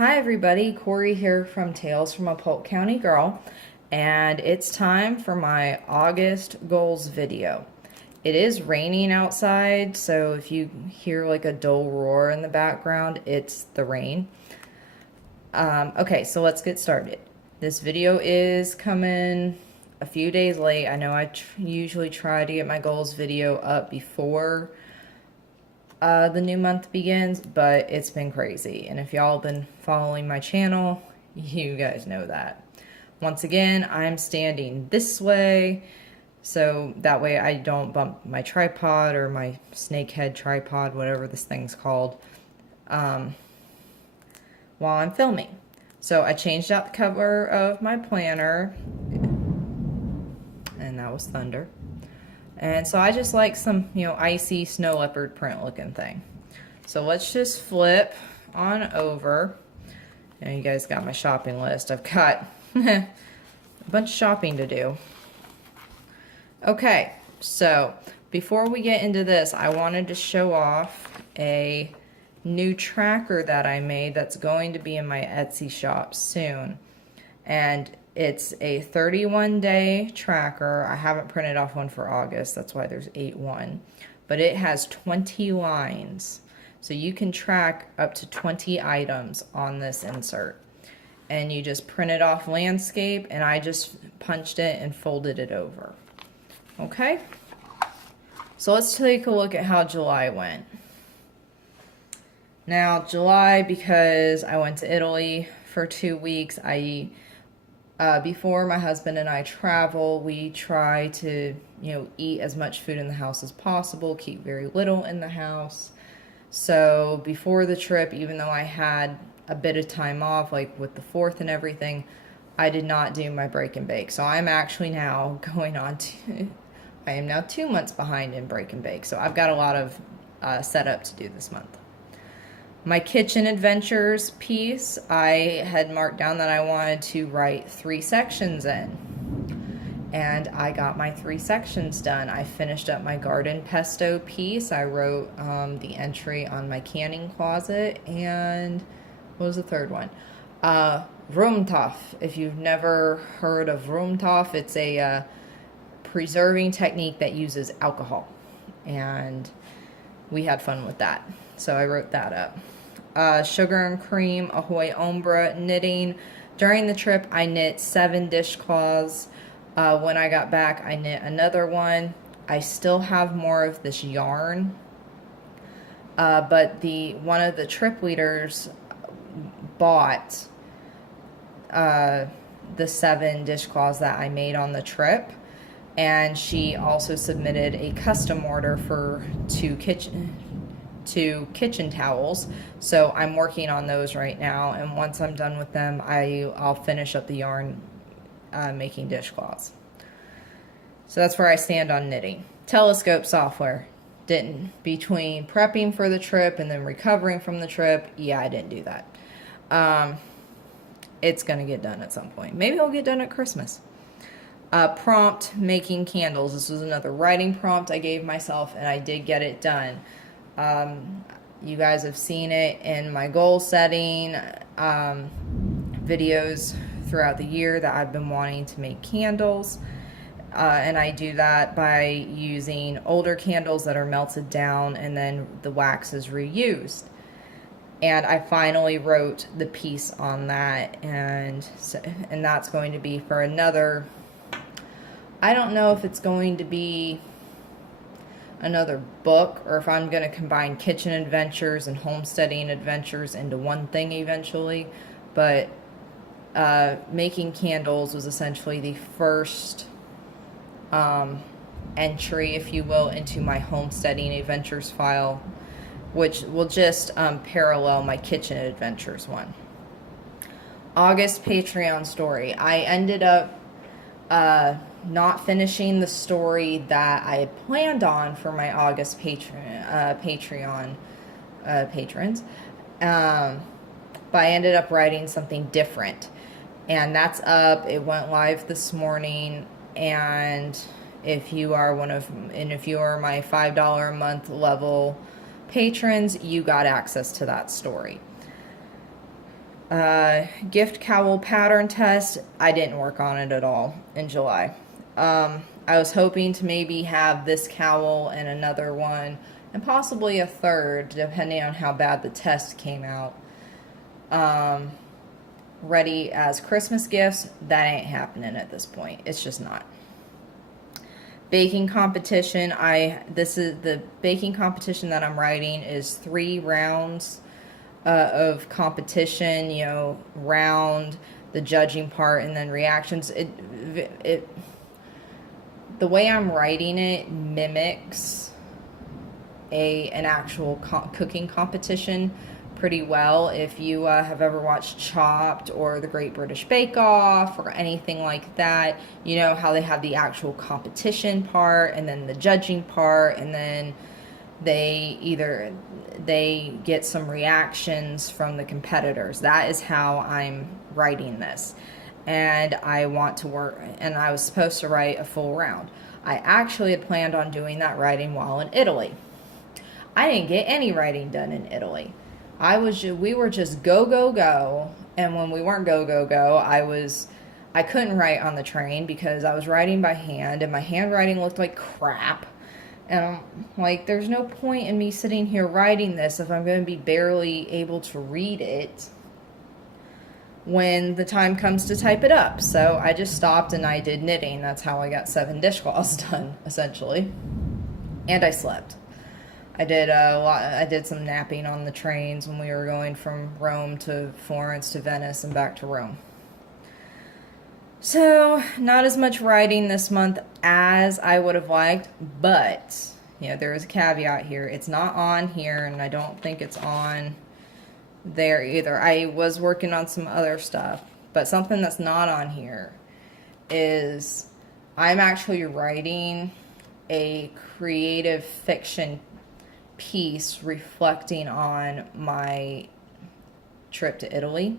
Hi everybody, Corey here from Tales from a Polk County Girl, and it's time for my August goals video. It is raining outside, so if you hear like a dull roar in the background, it's the rain. Okay, so let's get started. This video is coming a few days late. I know I usually try to get my goals video up before the new month begins, but it's been crazy. And if y'all have been following my channel, you guys know that. Once again, I'm standing this way, so that way I don't bump my tripod or my snakehead tripod, whatever this thing's called, while I'm filming. So I changed out the cover of my planner, and that was thunder. And so I just like some, icy snow leopard print looking thing. So let's just flip on over. And you guys got my shopping list. I've got a bunch of shopping to do. Okay, so before we get into this, I wanted to show off a new tracker that I made that's going to be in my Etsy shop soon. And it's a 31-day tracker. I haven't printed off one for August. That's why there's 8-1. But it has 20 lines. So you can track up to 20 items on this insert. And you just print it off landscape, and I just punched it and folded it over. Okay? So let's take a look at how July went. Now, July, because I went to Italy for 2 weeks, before my husband and I travel, we try to, eat as much food in the house as possible, keep very little in the house. So before the trip, even though I had a bit of time off, like with the 4th and everything, I did not do my break and bake. So I'm actually now I am now 2 months behind in break and bake. So I've got a lot of setup to do this month. My kitchen adventures piece, I had marked down that I wanted to write 3 sections in. And I got my 3 sections done. I finished up my garden pesto piece. I wrote the entry on my canning closet. And what was the third one? Roomtoff. If you've never heard of Roomtoff, it's a preserving technique that uses alcohol. And we had fun with that. So I wrote that up. Sugar and cream, Ahoy Ombre, knitting. During the trip, I knit 7 dishcloths. When I got back, I knit another one. I still have more of this yarn. But one of the trip leaders bought the 7 dishcloths that I made on the trip. And she also submitted a custom order for 2 kitchen towels. So I'm working on those right now, and once I'm done with them, I'll finish up the yarn making dishcloths. So that's where I stand on knitting. Telescope software. Between prepping for the trip and then recovering from the trip, I didn't do that. It's gonna get done at some point. Maybe it'll get done at Christmas. Prompt, making candles. This was another writing prompt I gave myself, and I did get it done. You guys have seen it in my goal setting videos throughout the year that I've been wanting to make candles. And I do that by using older candles that are melted down, and then the wax is reused. And I finally wrote the piece on that, and that's going to be for another, I don't know if it's going to be another book, or if I'm going to combine kitchen adventures and homesteading adventures into one thing eventually. But making candles was essentially the first entry, if you will, into my homesteading adventures file, which will just parallel my kitchen adventures one. August Patreon story. I ended up not finishing the story that I had planned on for my August Patreon patrons, but I ended up writing something different, and that's up. It went live this morning, and if you are my $5 a month level, patrons, you got access to that story. Gift cowl pattern test, I didn't work on it at all in July. I was hoping to maybe have this cowl and another one, and possibly a third, depending on how bad the test came out, ready as Christmas gifts. That ain't happening at this point. It's just not. Baking competition, this is the baking competition that I'm writing is 3 rounds of competition, you know, round, the judging part, and then reactions. The way I'm writing it mimics an actual cooking competition pretty well. If you have ever watched Chopped or the Great British Bake Off or anything like that, you know how they have the actual competition part and then the judging part, and then they get some reactions from the competitors. That is how I'm writing this. And I want to work, and I was supposed to write a full round. I actually had planned on doing that writing while in Italy. I didn't get any writing done in Italy. We were just go, go, go. And when we weren't go, go, go, I couldn't write on the train because I was writing by hand and my handwriting looked like crap. And I'm like, there's no point in me sitting here writing this if I'm going to be barely able to read it when the time comes to type it up. So I just stopped and I did knitting. That's how I got 7 dishcloths done, essentially. And I slept. I did some napping on the trains when we were going from Rome to Florence to Venice and back to Rome. So, not as much writing this month as I would have liked, but, you know, there is a caveat here. It's not on here, and I don't think it's on there either. I was working on some other stuff, but something that's not on here is I'm actually writing a creative fiction piece reflecting on my trip to Italy,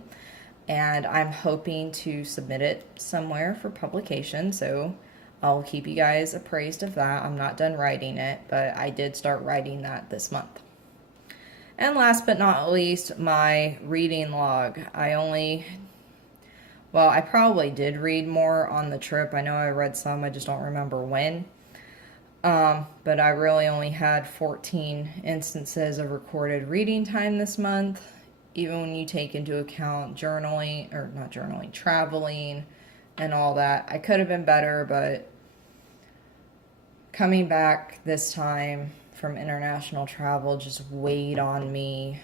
and I'm hoping to submit it somewhere for publication, so I'll keep you guys appraised of that. I'm not done writing it, but I did start writing that this month. And last but not least, my reading log. I probably did read more on the trip. I know I read some, I just don't remember when. But I really only had 14 instances of recorded reading time this month, even when you take into account traveling and all that. I could have been better, but coming back this time from international travel just weighed on me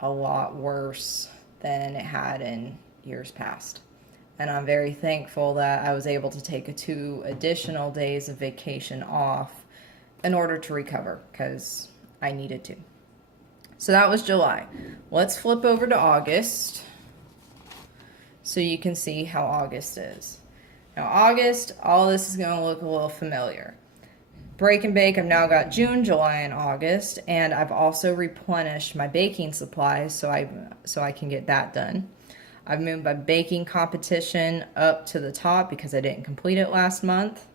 a lot worse than it had in years past. And I'm very thankful that I was able to take 2 additional days of vacation off in order to recover, because I needed to. So that was July. Let's flip over to August so you can see how August is. Now August, all this is going to look a little familiar. Break and bake, I've now got June, July, and August, and I've also replenished my baking supplies so I can get that done. I've moved my baking competition up to the top because I didn't complete it last month.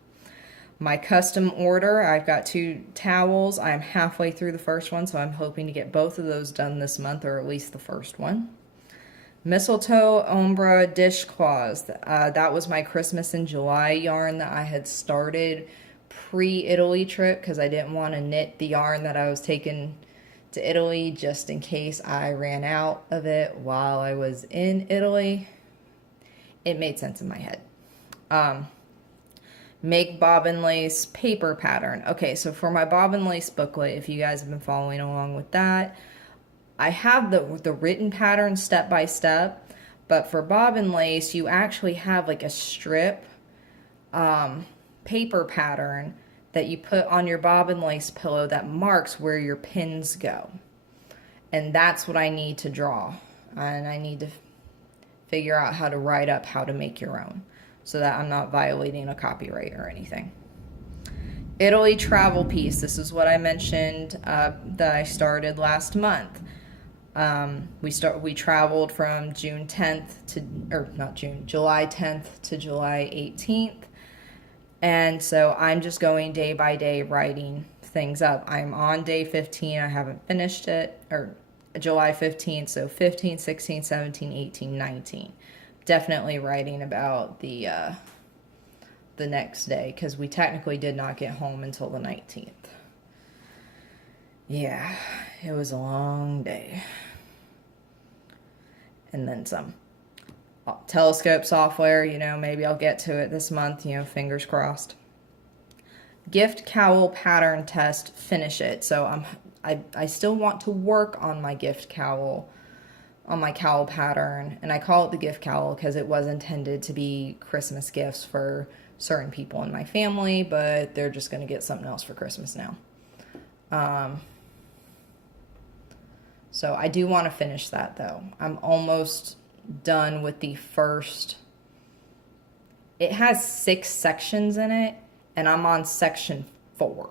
My custom order, I've got 2 towels. I'm halfway through the first one, so I'm hoping to get both of those done this month, or at least the first one. Mistletoe Ombre dishcloths. That was my Christmas in July yarn that I had started pre-Italy trip because I didn't want to knit the yarn that I was taking to Italy just in case I ran out of it while I was in Italy. It made sense in my head. Make bobbin lace paper pattern. Okay, so for my bobbin lace booklet, if you guys have been following along with that, I have the written pattern step by step, but for bobbin lace, you actually have like a strip paper pattern that you put on your bobbin lace pillow that marks where your pins go. And that's what I need to draw. And I need to figure out how to write up how to make your own, so that I'm not violating a copyright or anything. Italy travel piece. This is what I mentioned that I started last month. We traveled from July 10th to July 18th. And so I'm just going day by day writing things up. I'm on day 15. I haven't finished it, or July 15th, so 15, 16, 17, 18, 19. Definitely writing about the next day, because we technically did not get home until the 19th. Yeah, it was a long day. And then some. Telescope software, maybe I'll get to it this month, fingers crossed. Gift cowl pattern test, finish it. So I still want to work on my gift cowl, on my cowl pattern, and I call it the gift cowl because it was intended to be Christmas gifts for certain people in my family, but they're just going to get something else for Christmas now. So I do want to finish that though. I'm almost done with the first. It has 6 sections in it, and I'm on section 4.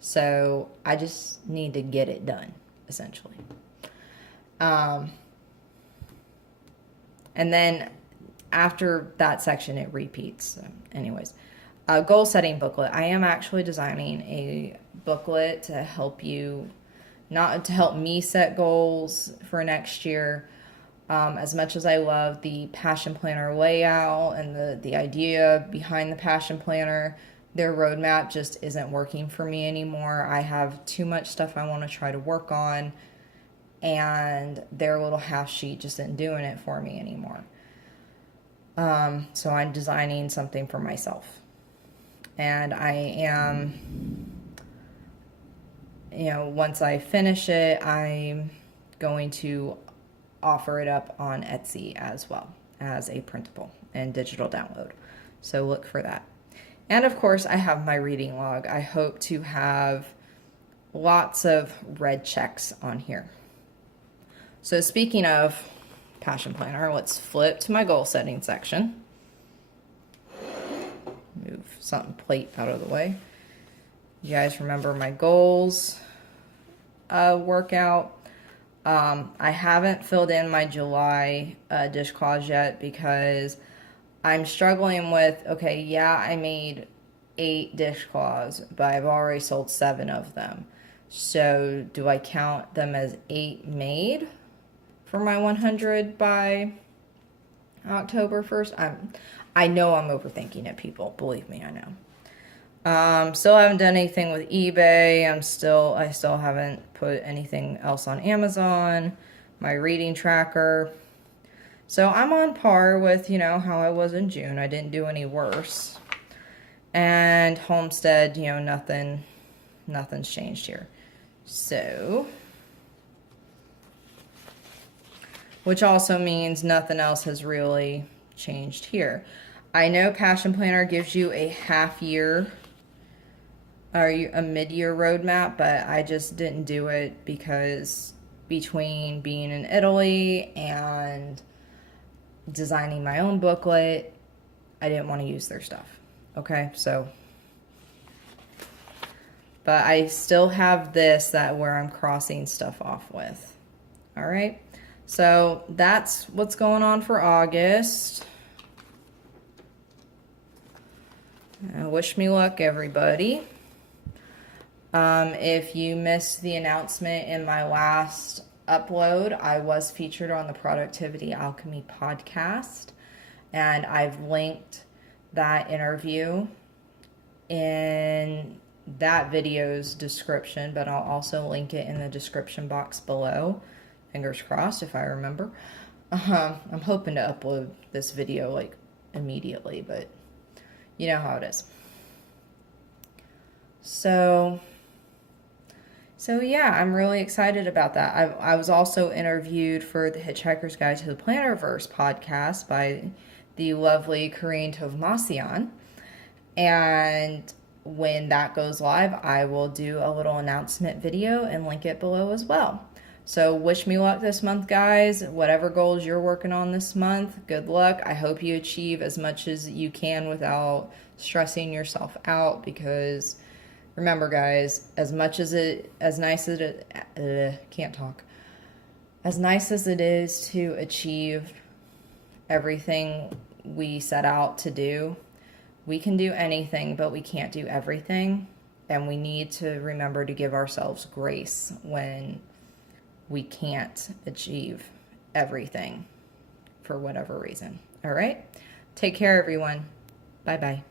So I just need to get it done, essentially. And then after that section, it repeats. So anyways, goal setting booklet. I am actually designing a booklet to help you, not to help me set goals for next year. As much as I love the Passion Planner layout and the idea behind the Passion Planner, their roadmap just isn't working for me anymore. I have too much stuff I want to try to work on, and their little half sheet just isn't doing it for me anymore. So I'm designing something for myself. And I am, once I finish it, I'm going to offer it up on Etsy as well as a printable and digital download. So look for that. And of course, I have my reading log. I hope to have lots of red checks on here. So speaking of Passion Planner, let's flip to my goal setting section. Move something plate out of the way. You guys remember my goals workout. I haven't filled in my July dishcloths yet because I'm struggling with, okay, yeah, I made 8 dishcloths, but I've already sold 7 of them. So do I count them as 8 made for my 100 by October 1st? I know I'm overthinking it, people. Believe me, I know. Still haven't done anything with eBay. I still haven't put anything else on Amazon. My reading tracker. So I'm on par with, how I was in June. I didn't do any worse. And Homestead, nothing's changed here. So, which also means nothing else has really changed here. I know Passion Planner gives you a half year or a mid-year roadmap, but I just didn't do it because between being in Italy and designing my own booklet, I didn't want to use their stuff. Okay, so, but I still have this where I'm crossing stuff off with. All right, so that's what's going on for August. Wish me luck, everybody. If you missed the announcement in my last upload, I was featured on the Productivity Alchemy podcast, and I've linked that interview in that video's description, but I'll also link it in the description box below. Fingers crossed if I remember. I'm hoping to upload this video immediately, but you know how it is. So yeah, I'm really excited about that. I was also interviewed for the Hitchhiker's Guide to the Plannerverse podcast by the lovely Corinne Tovmasian. And when that goes live, I will do a little announcement video and link it below as well. So wish me luck this month, guys. Whatever goals you're working on this month, good luck. I hope you achieve as much as you can without stressing yourself out, because remember, guys, as nice as it is to achieve everything we set out to do, we can do anything, but we can't do everything. And we need to remember to give ourselves grace when we can't achieve everything for whatever reason. All right? Take care, everyone. Bye-bye.